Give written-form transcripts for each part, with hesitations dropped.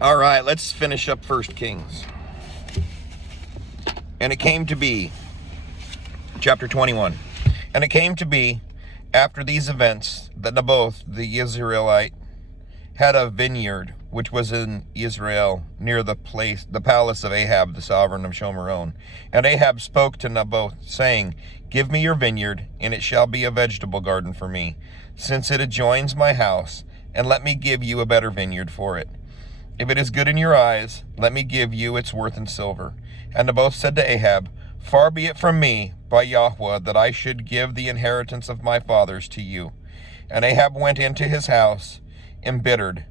All right, let's finish up 1 Kings. And it came to be, chapter 21. And it came to be, after these events, that Naboth the Israelite had a vineyard which was in Israel, near the palace of Ahab, the sovereign of Shomeron. And Ahab spoke to Naboth, saying, Give me your vineyard, and it shall be a vegetable garden for me, since it adjoins my house, and let me give you a better vineyard for it. If it is good in your eyes, let me give you its worth in silver. And Naboth said to Ahab, Far be it from me, by Yahweh, that I should give the inheritance of my fathers to you. And Ahab went into his house, embittered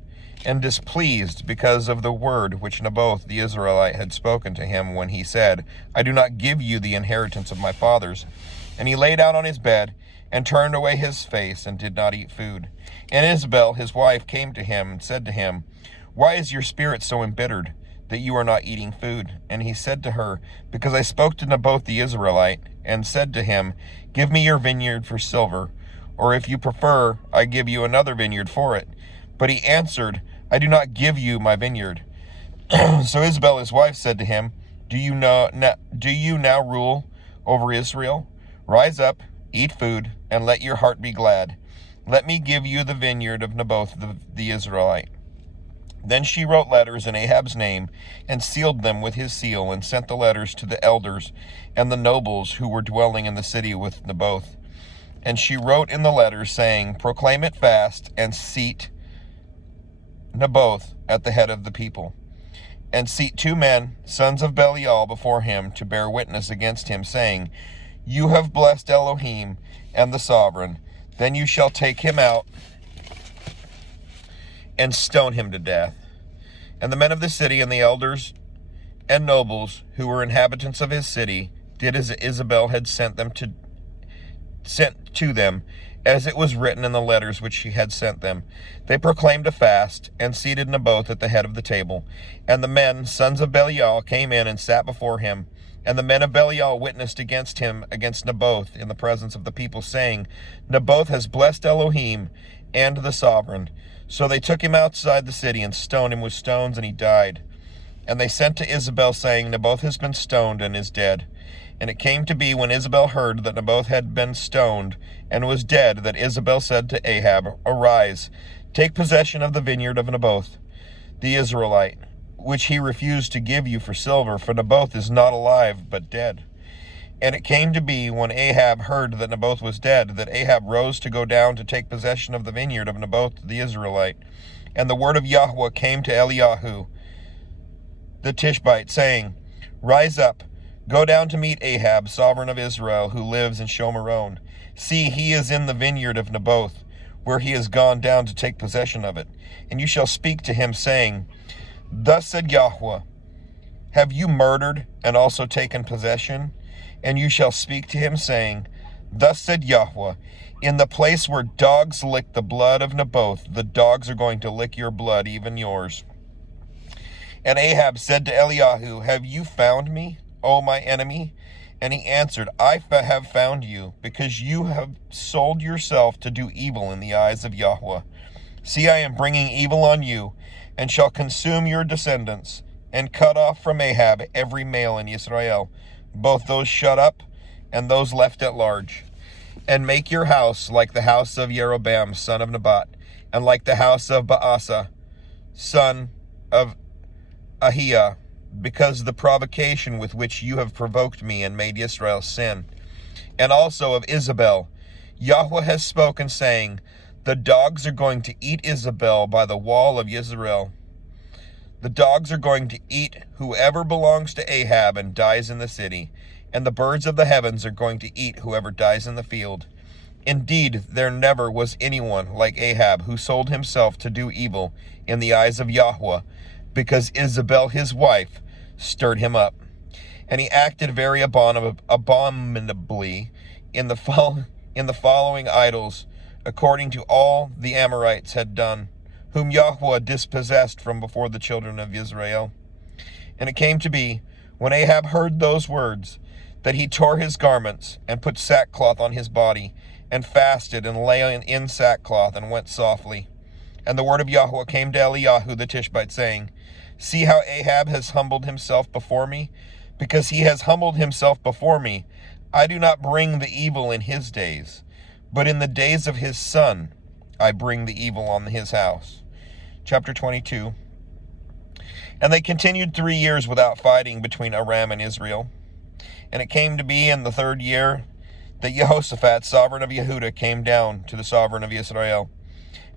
and displeased because of the word which Naboth the Israelite had spoken to him, when he said, I do not give you the inheritance of my fathers. And he lay down on his bed, and turned away his face, and did not eat food. And Isabel his wife came to him, and said to him, Why is your spirit so embittered, that you are not eating food? And he said to her, Because I spoke to Naboth the Israelite, and said to him, Give me your vineyard for silver, or if you prefer, I give you another vineyard for it. But he answered, I do not give you my vineyard. So Isabel his wife said to him, Do you now rule over Israel? Rise up, eat food, and let your heart be glad. Let me give you the vineyard of Naboth the Israelite. Then she wrote letters in Ahab's name, and sealed them with his seal, and sent the letters to the elders and the nobles who were dwelling in the city with Naboth. And she wrote in the letters, saying, Proclaim it fast, and seat Naboth at the head of the people. And seat 2 men, sons of Belial, before him, to bear witness against him, saying, You have blessed Elohim and the sovereign. Then you shall take him out and stone him to death. And the men of the city, and the elders and nobles, who were inhabitants of his city, did as Isabel had sent to them, as it was written in the letters which she had sent them. They proclaimed a fast, and seated Naboth at the head of the table. And the men, sons of Belial, came in and sat before him. And the men of Belial witnessed against him, against Naboth, in the presence of the people, saying, Naboth has blessed Elohim and the sovereign. So they took him outside the city, and stoned him with stones, and he died. And they sent to Isabel, saying, Naboth has been stoned, and is dead. And it came to be, when Isabel heard that Naboth had been stoned, and was dead, that Isabel said to Ahab, Arise, take possession of the vineyard of Naboth the Israelite, which he refused to give you for silver, for Naboth is not alive, but dead. And it came to be, when Ahab heard that Naboth was dead, that Ahab rose to go down to take possession of the vineyard of Naboth the Israelite. And the word of Yahweh came to Eliyahu the Tishbite, saying, Rise up, go down to meet Ahab, sovereign of Israel, who lives in Shomeron. See, he is in the vineyard of Naboth, where he has gone down to take possession of it. And you shall speak to him, saying, Thus said Yahweh, Have you murdered and also taken possession? And you shall speak to him, saying, Thus said Yahweh, In the place where dogs lick the blood of Naboth, the dogs are going to lick your blood, even yours. And Ahab said to Eliyahu, Have you found me, O my enemy? And he answered, I have found you, because you have sold yourself to do evil in the eyes of Yahweh. See, I am bringing evil on you, and shall consume your descendants, and cut off from Ahab every male in Israel, both those shut up and those left at large, and make your house like the house of Jeroboam, son of Nebat, and like the house of Baasa, son of Ahiah, because the provocation with which you have provoked me and made Israel sin. And also of Isabel, Yahweh has spoken, saying, The dogs are going to eat Isabel by the wall of Israel. The dogs are going to eat whoever belongs to Ahab and dies in the city, and the birds of the heavens are going to eat whoever dies in the field. Indeed, there never was anyone like Ahab, who sold himself to do evil in the eyes of Yahweh, because Isabel his wife stirred him up. And he acted very abominably in the following idols, according to all the Amorites had done, whom Yahweh dispossessed from before the children of Israel. And it came to be, when Ahab heard those words, that he tore his garments, and put sackcloth on his body, and fasted, and lay in sackcloth, and went softly. And the word of Yahweh came to Eliyahu the Tishbite, saying, See how Ahab has humbled himself before me? Because he has humbled himself before me, I do not bring the evil in his days, but in the days of his son I bring the evil on his house. Chapter 22. And they continued 3 years without fighting between Aram and Israel. And it came to be in the 3rd year that Jehoshaphat, sovereign of Yehudah, came down to the sovereign of Israel.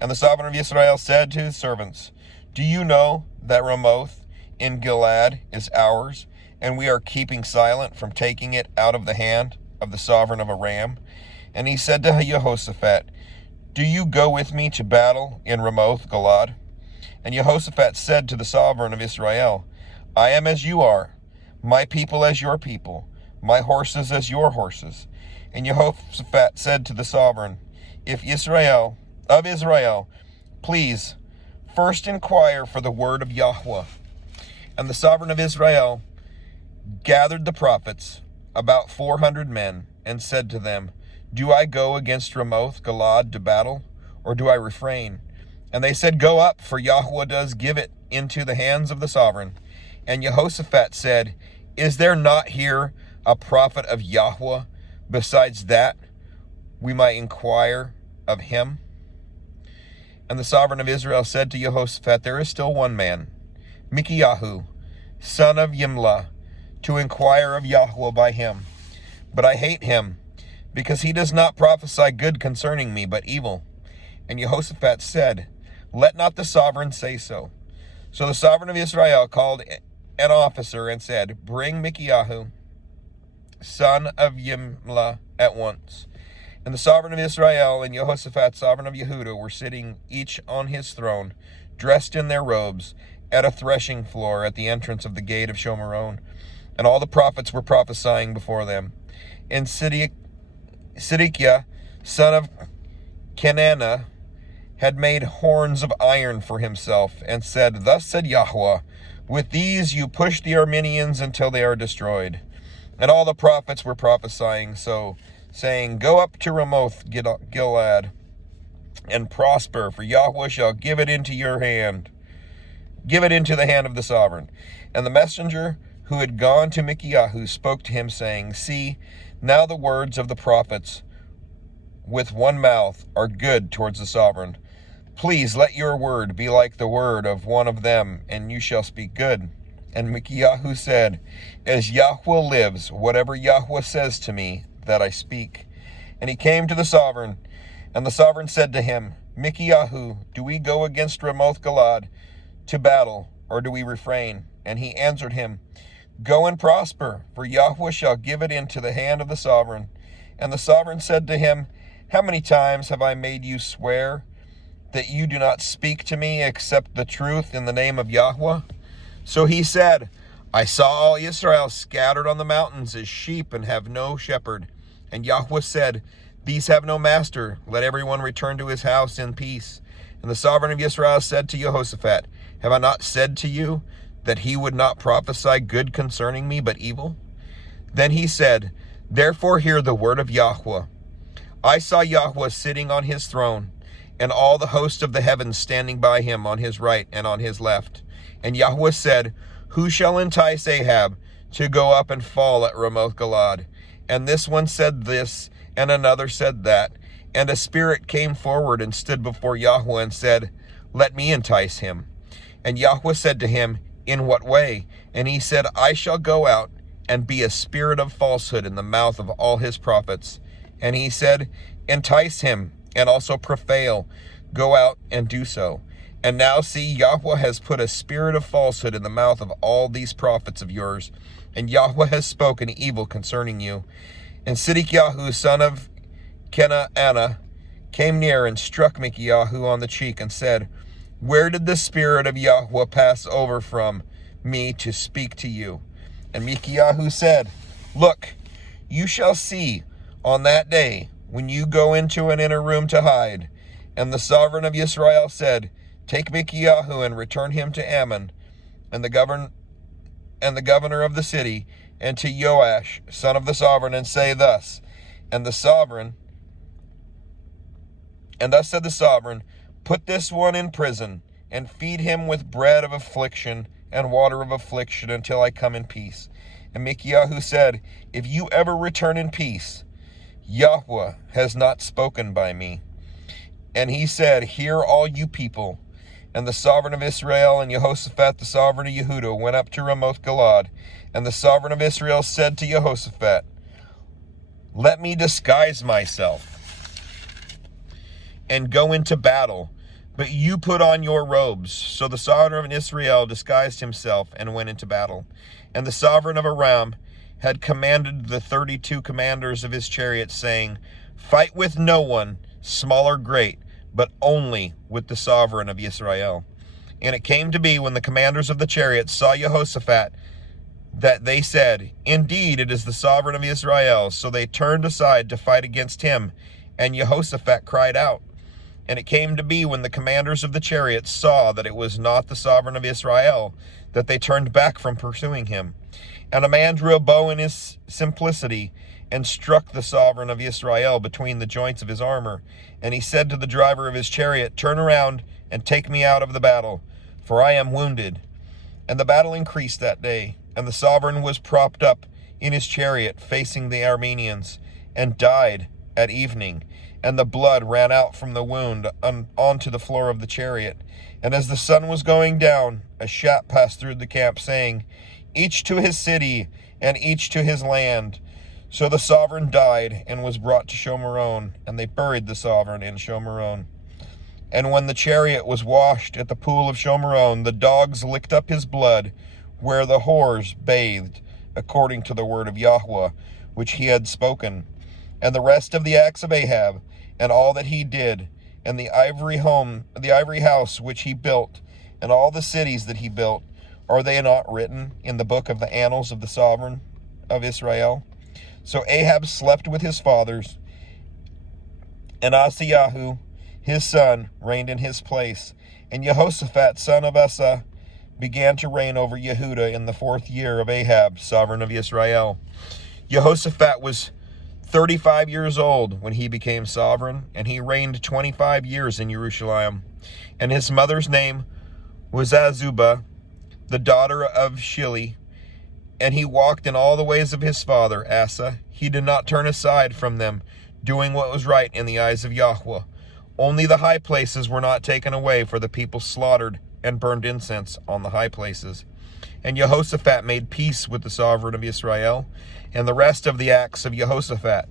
And the sovereign of Israel said to his servants, Do you know that Ramoth in Gilead is ours, and we are keeping silent from taking it out of the hand of the sovereign of Aram? And he said to Jehoshaphat, Do you go with me to battle in Ramoth Gilead? And Jehoshaphat said to the sovereign of Israel, I am as you are, my people as your people, my horses as your horses. And Jehoshaphat said to the sovereign of Israel, Please, first inquire for the word of Yahweh. And the sovereign of Israel gathered the prophets, about 400 men, and said to them, Do I go against Ramoth Gilead to battle, or do I refrain? And they said, Go up, for Yahweh does give it into the hands of the sovereign. And Jehoshaphat said, Is there not here a prophet of Yahweh? Besides that, we might inquire of him. And the sovereign of Israel said to Jehoshaphat, There is still one man, Micaiah, son of Yimlah, to inquire of Yahweh by him. But I hate him, because he does not prophesy good concerning me, but evil. And Jehoshaphat said, Let not the sovereign say so. So the sovereign of Israel called an officer and said, Bring Micaiah, son of Yimlah, at once. And the sovereign of Israel and Jehoshaphat, sovereign of Yehudah, were sitting each on his throne, dressed in their robes, at a threshing floor at the entrance of the gate of Shomeron. And all the prophets were prophesying before them. And Sidkiah, son of Kenana, had made horns of iron for himself, and said, Thus said Yahweh, With these you push the Arameans until they are destroyed. And all the prophets were prophesying so, saying, Go up to Ramoth Gilead, and prosper, for Yahweh shall give it into your hand. Give it into the hand of the sovereign. And the messenger who had gone to Micaiah spoke to him, saying, See, now the words of the prophets with one mouth are good towards the sovereign. Please let your word be like the word of one of them, and you shall speak good. And Micaiah said, As Yahweh lives, whatever Yahweh says to me, that I speak. And he came to the sovereign, and the sovereign said to him, Micaiah, do we go against Ramoth Gilead to battle, or do we refrain? And he answered him, Go and prosper, for Yahweh shall give it into the hand of the sovereign. And the sovereign said to him, How many times have I made you swear that you do not speak to me except the truth in the name of Yahweh? So he said, I saw all Israel scattered on the mountains as sheep and have no shepherd. And Yahweh said, These have no master. Let everyone return to his house in peace. And the sovereign of Israel said to Jehoshaphat, Have I not said to you that he would not prophesy good concerning me, but evil? Then he said, Therefore hear the word of Yahweh. I saw Yahweh sitting on his throne, and all the host of the heavens standing by him on his right and on his left. And Yahweh said, Who shall entice Ahab to go up and fall at Ramoth Gilead? And this one said this, and another said that. And a spirit came forward and stood before Yahweh and said, Let me entice him. And Yahweh said to him, In what way? And he said, I shall go out and be a spirit of falsehood in the mouth of all his prophets. And he said, Entice him, and also prevail. Go out and do so. And now see, Yahweh has put a spirit of falsehood in the mouth of all these prophets of yours, and Yahweh has spoken evil concerning you. And Sidkiah, son of Kenana, came near and struck Micaiah on the cheek and said, Where did the spirit of Yahweh pass over from me to speak to you? And Micaiah said, Look, you shall see on that day when you go into an inner room to hide. And the sovereign of Israel said, Take Micaiah and return him to Ammon, and the governor of the city, and to Joash, son of the sovereign, and say thus, and thus said the sovereign, Put this one in prison, and feed him with bread of affliction and water of affliction until I come in peace. And Micaiah said, If you ever return in peace, Yahweh has not spoken by me. And he said, Hear all you people. And the sovereign of Israel and Jehoshaphat, the sovereign of Yehudah, went up to Ramoth Gilead. And the sovereign of Israel said to Jehoshaphat, Let me disguise myself and go into battle, but you put on your robes. So the sovereign of Israel disguised himself and went into battle. And the sovereign of Aram had commanded the 32 commanders of his chariots, saying, Fight with no one, small or great, but only with the sovereign of Israel. And it came to be, when the commanders of the chariots saw Jehoshaphat, that they said, Indeed, it is the sovereign of Israel. So they turned aside to fight against him. And Jehoshaphat cried out. And it came to be, when the commanders of the chariots saw that it was not the sovereign of Israel, that they turned back from pursuing him. And a man drew a bow in his simplicity, and struck the sovereign of Israel between the joints of his armor. And he said to the driver of his chariot, Turn around, and take me out of the battle, for I am wounded. And the battle increased that day, and the sovereign was propped up in his chariot, facing the Arameans, and died at evening. And the blood ran out from the wound onto the floor of the chariot. And as the sun was going down, a shout passed through the camp, saying, Each to his city, and each to his land. So the sovereign died, and was brought to Shomeron, and they buried the sovereign in Shomeron. And when the chariot was washed at the pool of Shomeron, the dogs licked up his blood, where the whores bathed, according to the word of Yahweh, which he had spoken. And the rest of the acts of Ahab, and all that he did, and the ivory house which he built, and all the cities that he built, are they not written in the book of the annals of the sovereign of Israel? So Ahab slept with his fathers, and Asiyahu, his son, reigned in his place. And Jehoshaphat, son of Asa, began to reign over Yehudah in the 4th year of Ahab, sovereign of Israel. Jehoshaphat was 35 years old when he became sovereign, and he reigned 25 years in Jerusalem. And his mother's name was Azubah, the daughter of Shili. And he walked in all the ways of his father Asa. He did not turn aside from them, doing what was right in the eyes of Yahweh. Only the high places were not taken away, for the people slaughtered and burned incense on the high places. And Jehoshaphat made peace with the sovereign of Israel. And the rest of the acts of Jehoshaphat,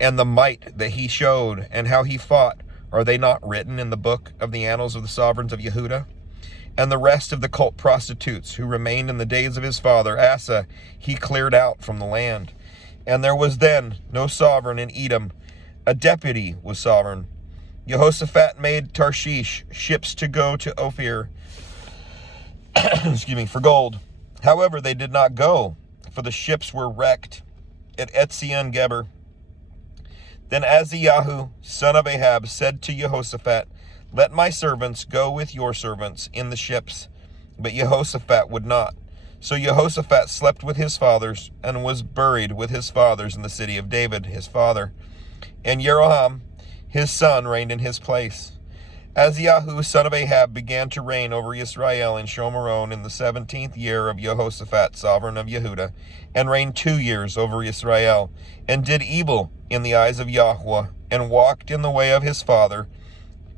and the might that he showed, and how he fought, are they not written in the book of the annals of the sovereigns of Yehudah? And the rest of the cult prostitutes who remained in the days of his father Asa, he cleared out from the land. And there was then no sovereign in Edom. A deputy was sovereign. Jehoshaphat made Tarshish ships to go to Ophir for gold. However, they did not go, for the ships were wrecked at Etzion-Geber. Then Aziyahu, son of Ahab, said to Jehoshaphat, Let my servants go with your servants in the ships. But Jehoshaphat would not. So Jehoshaphat slept with his fathers, and was buried with his fathers in the city of David, his father. And Jeroham, his son, reigned in his place. Aziyahu, son of Ahab, began to reign over Israel in Shomeron in the 17th year of Jehoshaphat, sovereign of Yehudah, and reigned 2 years over Israel, and did evil in the eyes of Yahweh, and walked in the way of his father,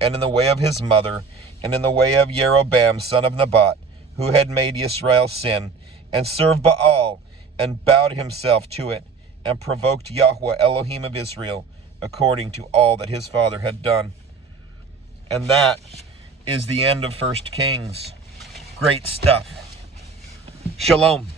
and in the way of his mother, and in the way of Jeroboam, son of Nebat, who had made Israel sin, and served Baal, and bowed himself to it, and provoked Yahweh, Elohim of Israel, according to all that his father had done. And that is the end of 1 Kings. Great stuff. Shalom.